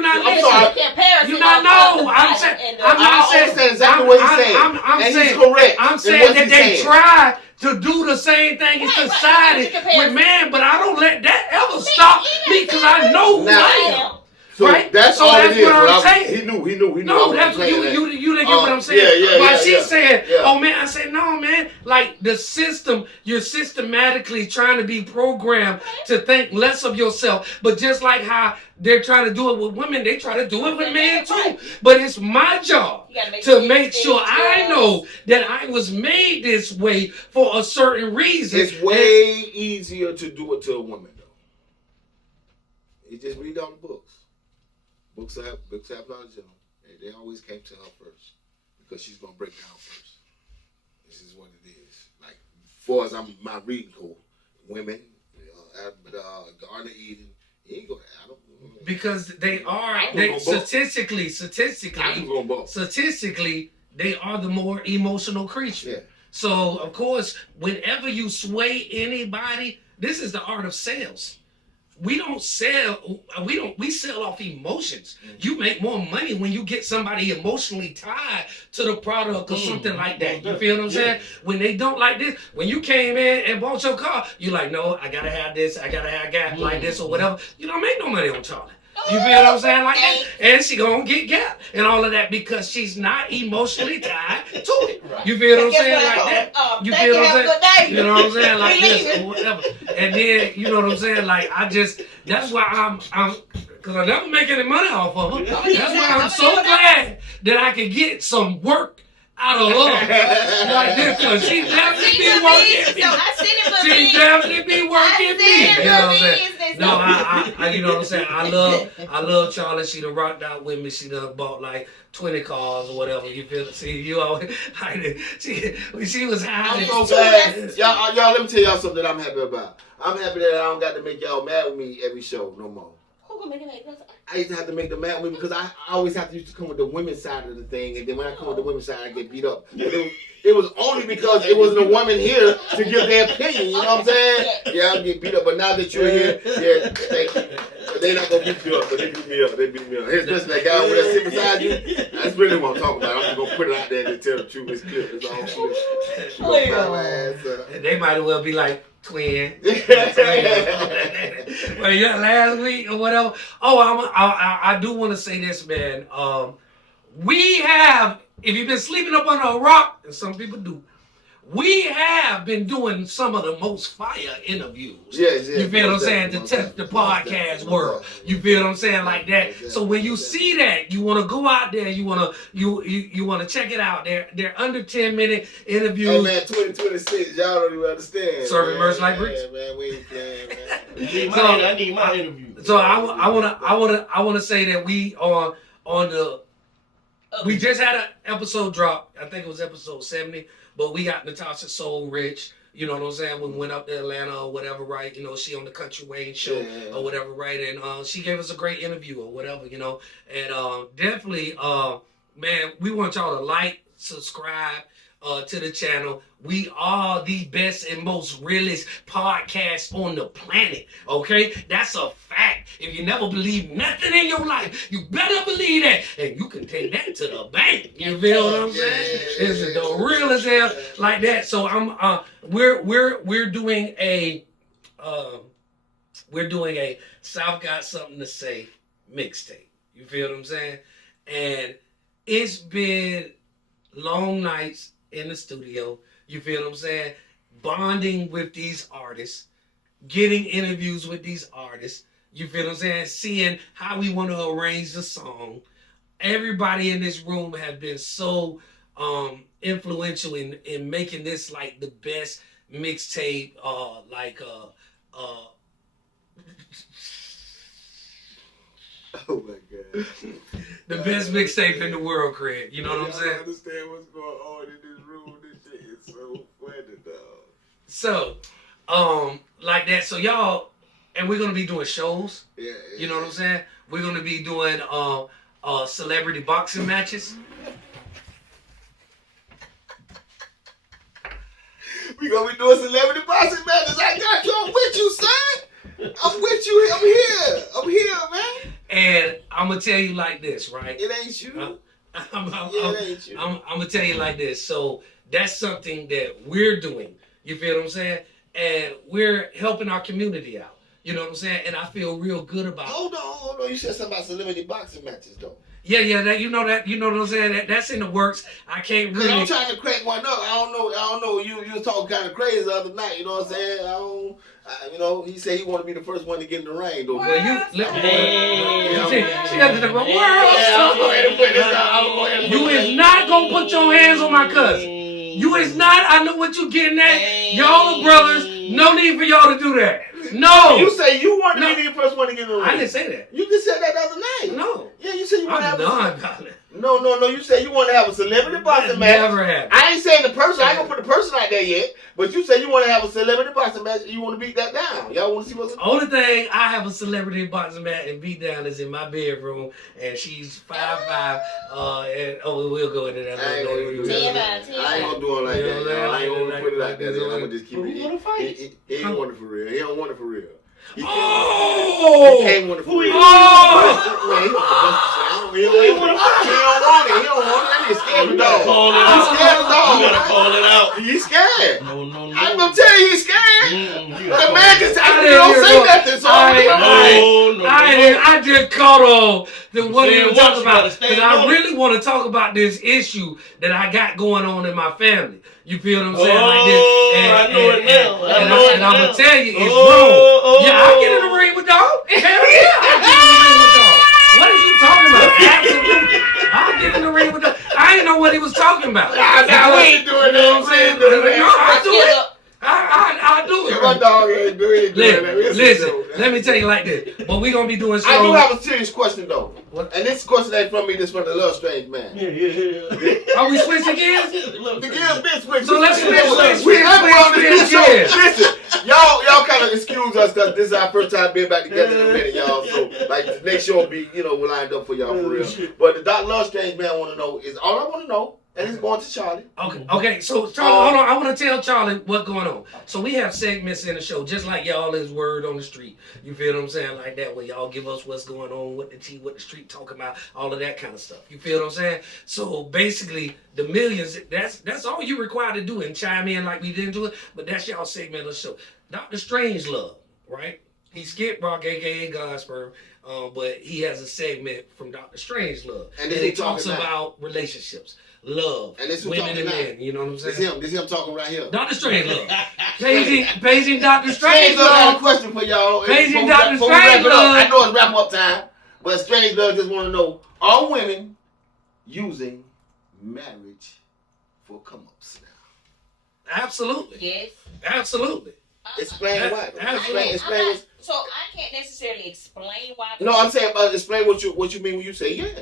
You're not. No, I'm saying exactly what he's saying. I'm saying he's correct. I'm saying that they try to do the same thing in society with man, but I don't let that ever stop me because I know who I am. So right? That's so all that's it is. what I'm saying. He knew. No, that's you didn't get what I'm saying. Yeah. She said, oh man, I said, no man, like the system, you're systematically trying to be programmed to think less of yourself. But just like how they're trying to do it with women, they try to do it with men too. But it's my job to make sure I know that I was made this way for a certain reason. It's way easier to do it to a woman though. You just read all the books. Books have knowledge in them. And they always came to her first because she's gonna break down first. This is what it is. Like, far as my reading code, women, Garden of Eden, you ain't gonna. Because they are statistically, they are the more emotional creature. Yeah. So of course, whenever you sway anybody, this is the art of sales. We sell off emotions. You make more money when you get somebody emotionally tied to the product or something like that. You feel what I'm saying? When they don't like this, when you came in and bought your car, you're like, no, I gotta have this, I gotta have Gap like this or whatever. You don't make no money on Charlie. You feel what I'm saying? Like that? And she gonna get Gap and all of that because she's not emotionally tied to it. You feel what I'm saying? Like that? You feel what I'm saying? You know what I'm saying? Like this or whatever. And then, you know what I'm saying? Like, that's why I'm because I never make any money off of her. That's why I'm so glad that I can get some work out of love. Like this, cause she definitely be working me. She definitely be working me. You know what I'm saying? No, I you know what I'm saying? I love Charlie. She done rocked out with me. She done bought like 20 cars or whatever. You feel? See, you always like she was high. I'm so glad. Y'all, let me tell y'all something that I'm happy about. I'm happy that I don't got to make y'all mad with me every show no more. I used to have to make them mad with me because I always have to used to come with the women's side of the thing, and then when I come with the women's side, I get beat up. But it was only because it wasn't a woman here to give their opinion. You know what I'm saying? Yeah, I get beat up, but now that you're here, yeah, thank you. But they not gonna beat you up, but they beat me up. They beat me up. Here's this that guy over there sitting beside you. That's really what I'm talking about. I'm just gonna put it out there and tell the truth. It's clear. It's all clear. They might as well be like twin. Well, yeah, last week or whatever. Oh, I do want to say this, man. We have, if you've been sleeping up under a rock, and some people do, we have been doing some of the most fire interviews. Yes. You feel what I'm saying? To test the podcast world. You feel what I'm saying? Like that. So when you see that, you want to go out there. You want to check it out. They're under 10-minute interviews. Hey man, 2026, y'all don't even understand. Serving merch like bricks. Man, we ain't playing, man. I need my interview. So I wanna say that we are on the. We just had an episode drop. I think it was episode 70. But we got Natasha So Rich. You know what I'm saying? We went up to Atlanta or whatever, right? You know, she on the Country Wayne show or whatever, right? And she gave us a great interview or whatever, you know. And definitely, man, we want y'all to like, subscribe to the channel. We are the best and most realest podcast on the planet, okay? That's a fact. If you never believe nothing in your life, you better believe that. And you can take that to the bank. You feel what I'm saying? This is the real as hell like that. So we're doing a South Got Something to Say mixtape. You feel what I'm saying? And it's been long nights in the studio. You feel what I'm saying? Bonding with these artists, getting interviews with these artists. You feel what I'm saying? Seeing how we want to arrange the song. Everybody in this room have been so influential in making this like the best mixtape, Oh my God. The best mixtape in the world, Craig. You know what I'm saying? I don't understand what's going on in this room. This shit is so funny, dog. So, like that. So y'all, and we're gonna be doing shows. Yeah. You know what I'm saying? We're gonna be doing celebrity boxing matches. We gonna be doing celebrity boxing matches. I got you. I'm with you, son. I'm with you. I'm here, man. And I'm gonna tell you like this, right? It ain't you. It ain't you. I'm gonna tell you like this. So that's something that we're doing. You feel what I'm saying? And we're helping our community out. You know what I'm saying? And I feel real good about it. Hold on. You said something about celebrity boxing matches, though. Yeah, that you know what I'm saying? That's in the works. I can't really. I'm trying to crack one up. I don't know. You was talking kind of crazy the other night. You know what I'm saying? He said he want to be the first one to get in the ring, though. Well, you let me. She got to the world. I'm going to put this out. You is not gonna put your hands on my cousin. You is not. I know what you getting at. Y'all are brothers. No need for y'all to do that. No. You say you want to be the first one to get in the ring. I didn't say that. You just said that the other night. No. Yeah, you said you want to have a... No. You said you want to have a celebrity boxing match. Never happened. I ain't saying the person. I ain't gonna put the person out there yet. But you said you want to have a celebrity boxing match and you want to beat that down. Y'all want to see what's... Only thing I have a celebrity boxing match and beat down is in my bedroom, and she's 5'5". We'll go into that. I ain't gonna do it like that. I ain't gonna put it like that. I'm gonna just keep it. He ain't want it for real. He don't want it for real. He can't want it for real. He don't want it. He don't want it. He's scared of the dog. He's scared of the dog. You gotta call it out. He's scared. No. I'm gonna tell you he's scared. The man just I don't say nothing. So I just caught on to what he was talking about. Because I really want to talk about this issue that I got going on in my family. You feel what I'm saying? Like this. I know it now. And I'm going to tell you, it's wrong. Yeah, I'll get in the ring with dog. Hell yeah, I'll get in the ring with dog. What are you talking about? Absolutely. I'll get in the ring with dog. I I didn't know what he was talking about. Nah, we ain't doing that. We ain't doing that. No, I do it. I do it. My dog ain't doing that. Listen, let me tell you like this. But we gonna be doing shows. I do have a serious question though. What? And this question ain't from me, this from the Love Strange man. Yeah. Are we switching gears? The gears been switched. So let's switch. We have on this new show. gears. Listen, y'all kind of excuse us because this is our first time being back together in a minute, y'all. So like the next show will be, we're lined up for y'all for real. But the Dr. Love Strange man want to know is all I want to know. And it's going to Charlie. Okay. So Charlie, hold on. I want to tell Charlie what's going on. So we have segments in the show, just like y'all is word on the street. You feel what I'm saying? Like that, where y'all give us what's going on, what the street talking about, all of that kind of stuff. You feel what I'm saying? So basically, the millions. That's all you required to do and chime in like we didn't do it. But that's y'all segment of the show. Dr. Strangelove, right? He skipped Rock, aka Godsperm, but he has a segment from Dr. Strangelove, and he talks about relationships. Love, and this women and men, you know what I'm saying? This him talking right here. Dr. Strangelove. Paging Dr. Strangelove. I have a Strangelove. question for y'all. Paging Dr. Before we wrap it up, Strangelove. I know it's wrap up time, but Strangelove just want to know, are women using marriage for come-ups now? Absolutely. Yes. Absolutely. Explain why. Absolutely. Explain. So I can't necessarily explain why. No, I'm saying explain what you mean when you say yes.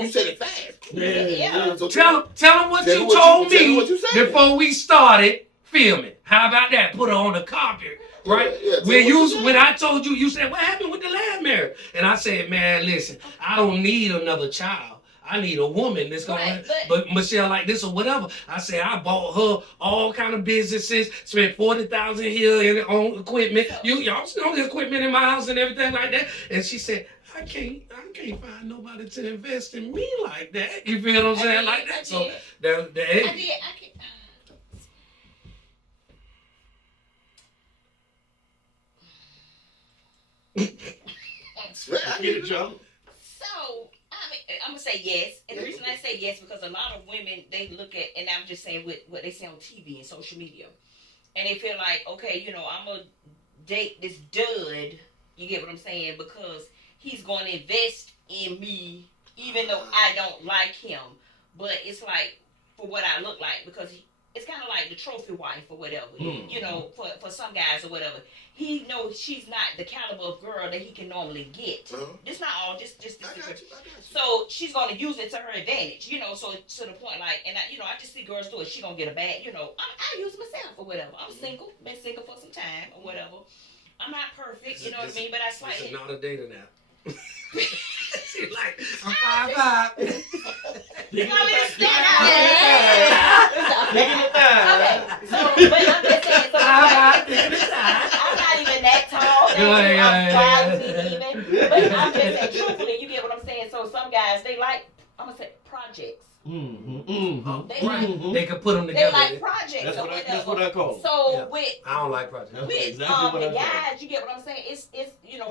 You said it fast. Yeah. So Tell him what you told me before we started filming. How about that? Put her on the carpet, right? When I told you said, what happened with the last marriage? And I said, man, listen, I don't need another child. I need a woman that's gonna, but Michelle like this or whatever. I said I bought her all kind of businesses, spent $40,000 here on equipment. Y'all know the equipment in my house and everything like that. And she said, I can't find nobody to invest in me like that. You feel what I'm saying? Like that. So I Get it, John. I'm gonna say yes, and the reason I say yes because a lot of women they look at, and I'm just saying what they say on TV and social media, and they feel like, okay, I'm gonna date this dud. You get what I'm saying? Because he's going to invest in me, even though I don't like him. But it's like for what I look like, because it's kind of like the trophy wife or whatever. For some guys or whatever. He knows she's not the caliber of girl that he can normally get. It's not all just I got you. So she's gonna use it to her advantage, so to the point like, and I just see girls do it. She gonna get a bad, I use myself or whatever. I'm single, been single for some time or whatever. I'm not perfect, you know what I mean, but I slightly. This is not a dating app. She's like, I'm 5'5". You want me to stand out? Okay, so but I'm just saying, I'm not even that tall. I'm 5 feet even. But I'm just saying, truthfully, you get what I'm saying. So some guys they like, I'm gonna say projects. They can put them together. They like projects. That's what I call it. So I don't like projects. With the guys, you get what I'm saying? It's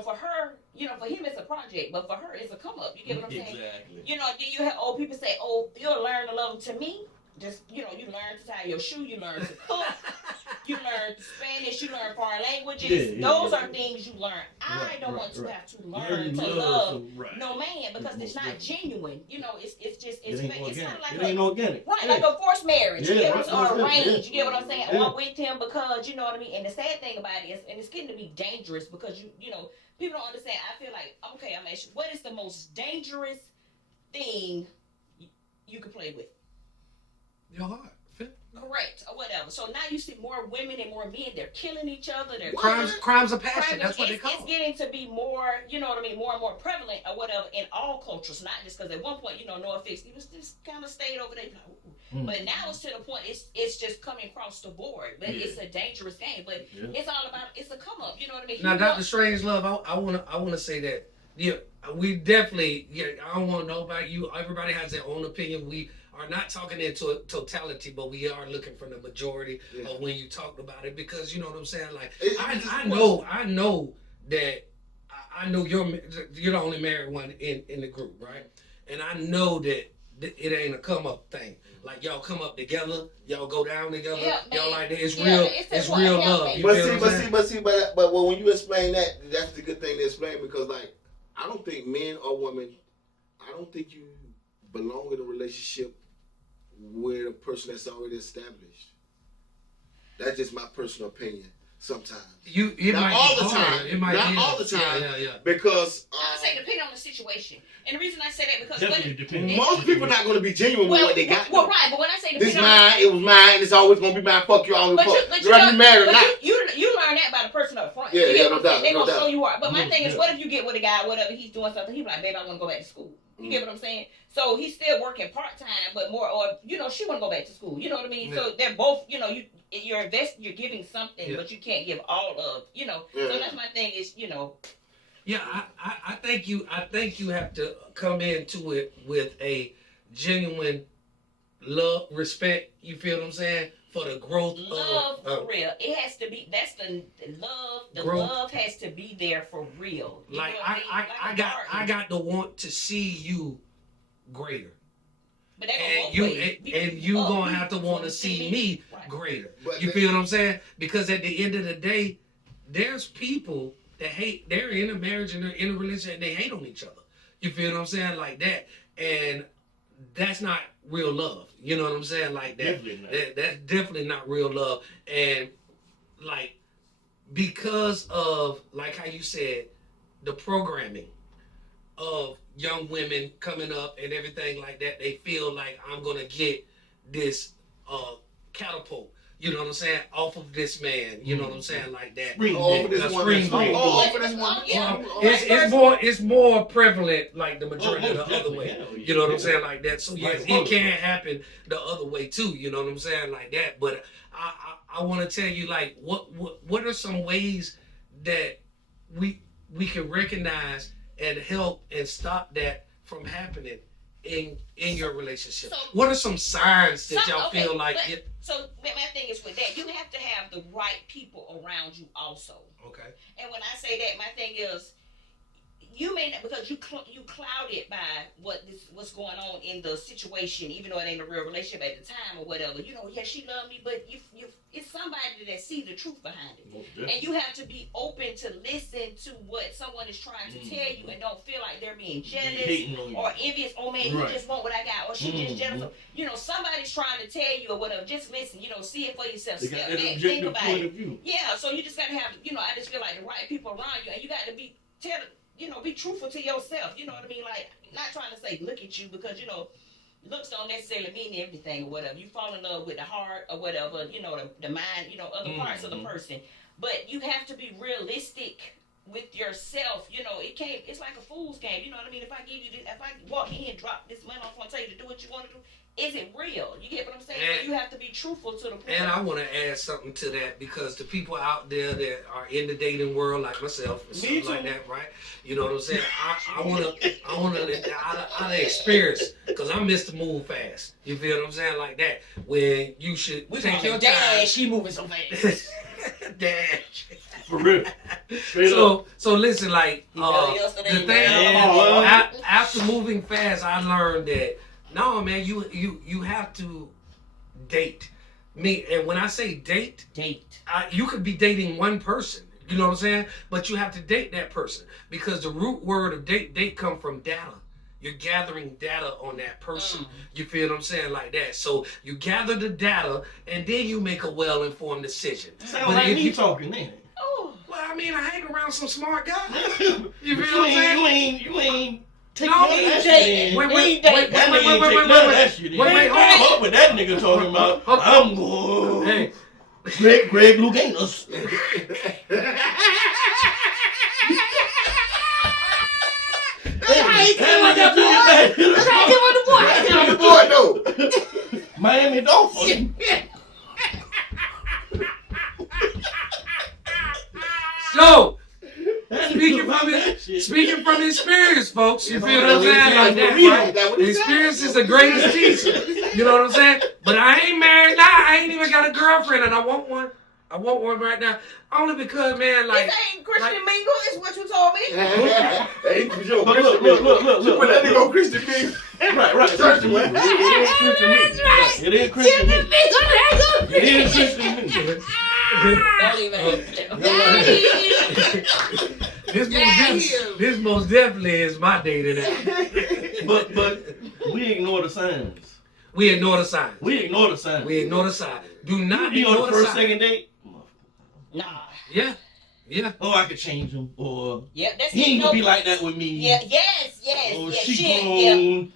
for her, for him it's a project, but for her it's a come up. You get what I'm saying? Exactly. Then you have old people say, "Oh, you'll learn to love him." To me, just you learn to tie your shoe, you learn to cook, you learn Spanish, you learn foreign languages. Those are things you learn. I don't want to have to learn to love no man because it's not genuine. It's kind of like it ain't organic. Right, like a forced marriage. You get what I'm arranged. You get what I'm saying? Or I'm with him because you know what I mean. And the sad thing about it is, and it's getting to be dangerous because people don't understand. I feel like okay, I'm asking, what is the most dangerous thing you can play with? Your heart. Correct, or whatever. So now you see more women and more men. They're killing each other. They're crimes of passion. That's what they call it. It's getting to be more, more and more prevalent or whatever in all cultures. Not just because at one point, Noah Fix, he was just kind of stayed over there. But now it's to the point. It's just coming across the board. But it's a dangerous game. But it's all about it's a come up. You know what I mean? Now, Dr. Strangelove, I wanna say that we definitely I don't want to know about you. Everybody has their own opinion. We are not talking into totality, but we are looking for the majority of when you talked about it because you know what I'm saying. Like I know that I know you're the only married one in the group, right? And I know that it ain't a come up thing. Like y'all come up together, y'all go down together, y'all like that. It's real. It's real love. But when you explain that, that's the good thing to explain because like I don't think men or women, I don't think you belong in a relationship with a person that's already established. That's just my personal opinion. Sometimes. Not all the time. Not all the time. Yeah. Because I say depending on the situation. And the reason I say that because most people not going to be genuine with what they got. Well, right, but when I say this mine, it was mine. It's always going to be mine. Fuck you, all but fuck. You learn that by the person up front. Yeah, no doubt. They're going to show you are. But my thing is, what if you get with a guy, whatever, he's doing something, he's like, baby, I want to go back to school. You get what I'm saying? So he's still working part-time, but more, or, she want to go back to school. You know what I mean? Yeah. So they're both, you're giving something, but you can't give all of, So that's my thing is, Yeah, I think you have to come into it with a genuine love, respect. You feel what I'm saying? For the growth love for real. It has to be. That's the love. The growth. Love has to be there for real. Like I got to want to see you greater. But you gonna have to want to see me greater. You feel what I'm saying? Because at the end of the day, there's people that hate. They're in a marriage and they're in a relationship and they hate on each other. You feel what I'm saying? Like that, and that's not real love. You know what I'm saying? Like that. That's definitely not real love. And like because of like how you said, the programming of young women coming up and everything like that, they feel like I'm gonna get this catapult. You know what I'm saying? Off of this man. You know what I'm saying? Like that. Off of this one. It's more prevalent, like the majority of the other way. You know what I'm saying? Like that. So yes, it can happen the other way too. You know what I'm saying? Like that. But I want to tell you, like, what are some ways that we can recognize and help and stop that from happening in your relationship? So, what are some signs that y'all feel like it? So my thing is with that, you have to have the right people around you also. Okay. And when I say that, my thing is, you may not, because you clouded by what's going on in the situation, even though it ain't a real relationship at the time or whatever. She loved me, but it's somebody that sees the truth behind it. And you have to be open to listen to what someone is trying to tell you and don't feel like they're being jealous or envious. Oh man, he just want what I got, or she just jealous. Somebody's trying to tell you or whatever. Just listen, see it for yourself. Step back, think about it. Yeah, so you just gotta have, I just feel like the right people around you, and you got to be be truthful to yourself. You know what I mean? Like, not trying to say look at you because looks don't necessarily mean everything or whatever. You fall in love with the heart or whatever, the mind, other parts of the person. But you have to be realistic with yourself. It's like a fool's game. You know what I mean? If I give you this, if I walk in and drop this money off and tell you to do what you want to do, is it real? You get what I'm saying? You have to be truthful to the point. And I want to add something to that, because the people out there that are in the dating world, like myself, and something like that, right? You know what I'm saying? I want to, out of experience, because I missed the move fast. You feel what I'm saying? Like that, when you should take your time. She moving so fast. Dash. For real. So listen, like the thing after moving fast, I learned that. No, man, you have to date. And when I say date, you could be dating one person. You know what I'm saying? But you have to date that person, because the root word of date come from data. You're gathering data on that person. You feel what I'm saying? Like that. So you gather the data, and then you make a well-informed decision. Sound like me talking then. Oh, well, I mean, I hang around some smart guys. You feel what I'm saying? You ain't. Wait, hold on. What that nigga talking about? I'm going. Hey, Greg Louganis. On the board though. Miami Dolphins. So, speaking from experience, folks, you feel what I'm saying? Like that, right? Experience is the greatest teacher. You know what I'm saying? But I ain't married now. I ain't even got a girlfriend, and I want one. I want one right now. Only because, man, like... This ain't Christian Mingle, is what you told me. Hey, look. Put that nigga on Christian Mingle. Right. Christian Mingle. It is Christian Mingle. It is Christian Mingle. This most definitely is my dating app. But we ignore the signs. We ignore the signs. We ignore the signs. We ignore the signs. Do not be ignore on the the first, signs. second date. Nah. Yeah. Yeah. Oh, I could change him, or Yeah, that's he ain't gonna be like that with me. Yeah, yes. Or yes, she shit, grown.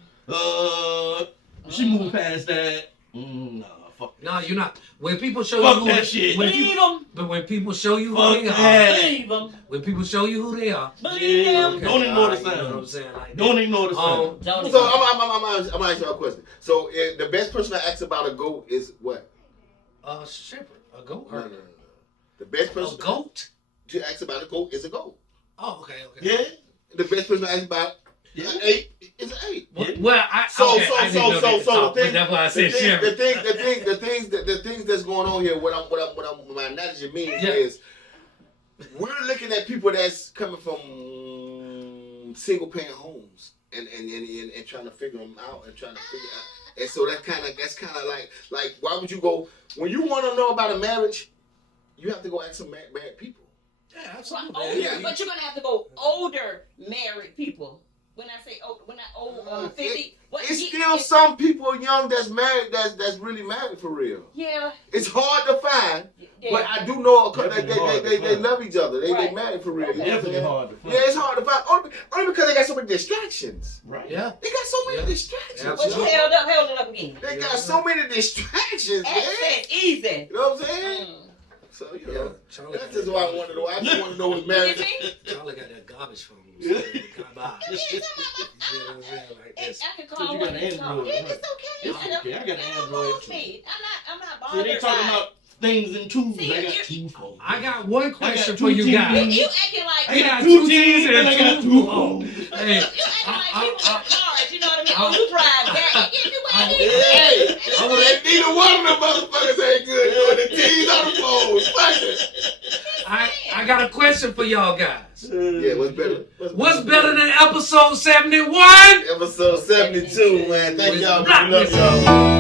She moved past that. Nah, fuck. No, you're not. When people show Fuck you who that shit. Believe them. But when people show you who Fuck they are, that. Believe them. when people show you who they are, Believe them. okay, Don't ignore the you know what I'm signs. saying? Like Don't that. ignore the signs. Don't So I'm gonna ask you a question. So the best person I ask about a goat is what? Shepherd, a goat, No. The best a person goat. to ask about a goat is a goat. Oh, okay. Yeah. The best person to ask about an ape is an ape. Well, I didn't know that So talk, but that's why I said shepherd. the things that's going on here. What my analogy means is we're looking at people that's coming from single parent homes and trying to figure them out and trying to figure out. And so that's kind of like why would you go when you want to know about a marriage? You have to go ask some married people. Yeah, Older, absolutely. but you're gonna have to go older married people. When I say old, 50, It's still some people young that's married that's really married for real. Yeah. It's hard to find, Yeah. but I do know Definitely they love each other. They Right. married for real. You know what I'm Definitely saying? hard to find. Yeah, it's hard to find. Only because they got so many distractions. Right. Yeah. They got so many Yeah. distractions. Yeah, What you absolutely. held it up again. They got so many distractions, man. Access easy. You know what I'm saying? Mm. So Yeah, Charlie that's got just that- what I wanted to know. I just want to know what's You married. see? Charlie got that garbage phone. Yeah. Garbage. Yeah, You know what I'm saying? Like this. I can So call you one got of an these Android, Yeah, right? it's okay. It's okay. I got an It don't Android, move too. me. I'm not See, they bothered talking by about things and tools. See, I got you- two phones. I got one question two for you teams. guys. You acting like I got two two teams teams and and I got two two phones. phones. Hey, you acting like I- people I- with cars, you know what I mean? I- Oh, you drive that. If you I- Hey, neither one of them motherfuckers ain't good doing the T's on the phone. Fuck it. I got a question for y'all guys. Yeah, what's better? What's better than episode 71? Episode 72, man. Thank y'all. Rock We love this. y'all.